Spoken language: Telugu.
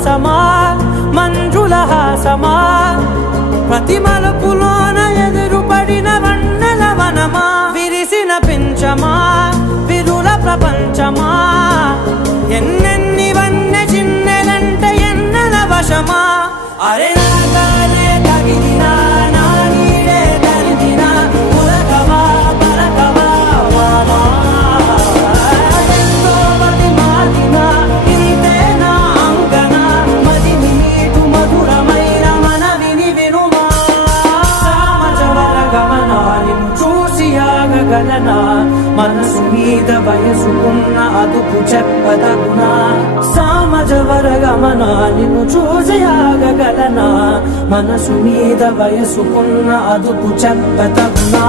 విలాసమా మంజుల హాసమా ప్రతి మలుపులోన ఎదురుపడిన వన్నెల వనమా విరిసిన పించమా విరుల ప్రపంచమా ఎన్నెన్ని వన్నె చిన్నెలంటే ఎన్నెల వశమా అరే నాగానే తగిలినా నా నీడే తరిదినా పులకవా పలకవా వామా ఎంతో మతి మాటినా ఇంతే నా అంగన మదిని నీటు మధురమైన మనవిని వినుమా సామజవర గమనా నిన్ను చూసి ఆగగలనా మనసు మీద వయసుకున్న అదుపు చెప్పదగునా సామజవర గమనా నిన్ను చూసి ఆగగలనా మనసు మీద వయసుకున్న అదుపు చెప్పదగునా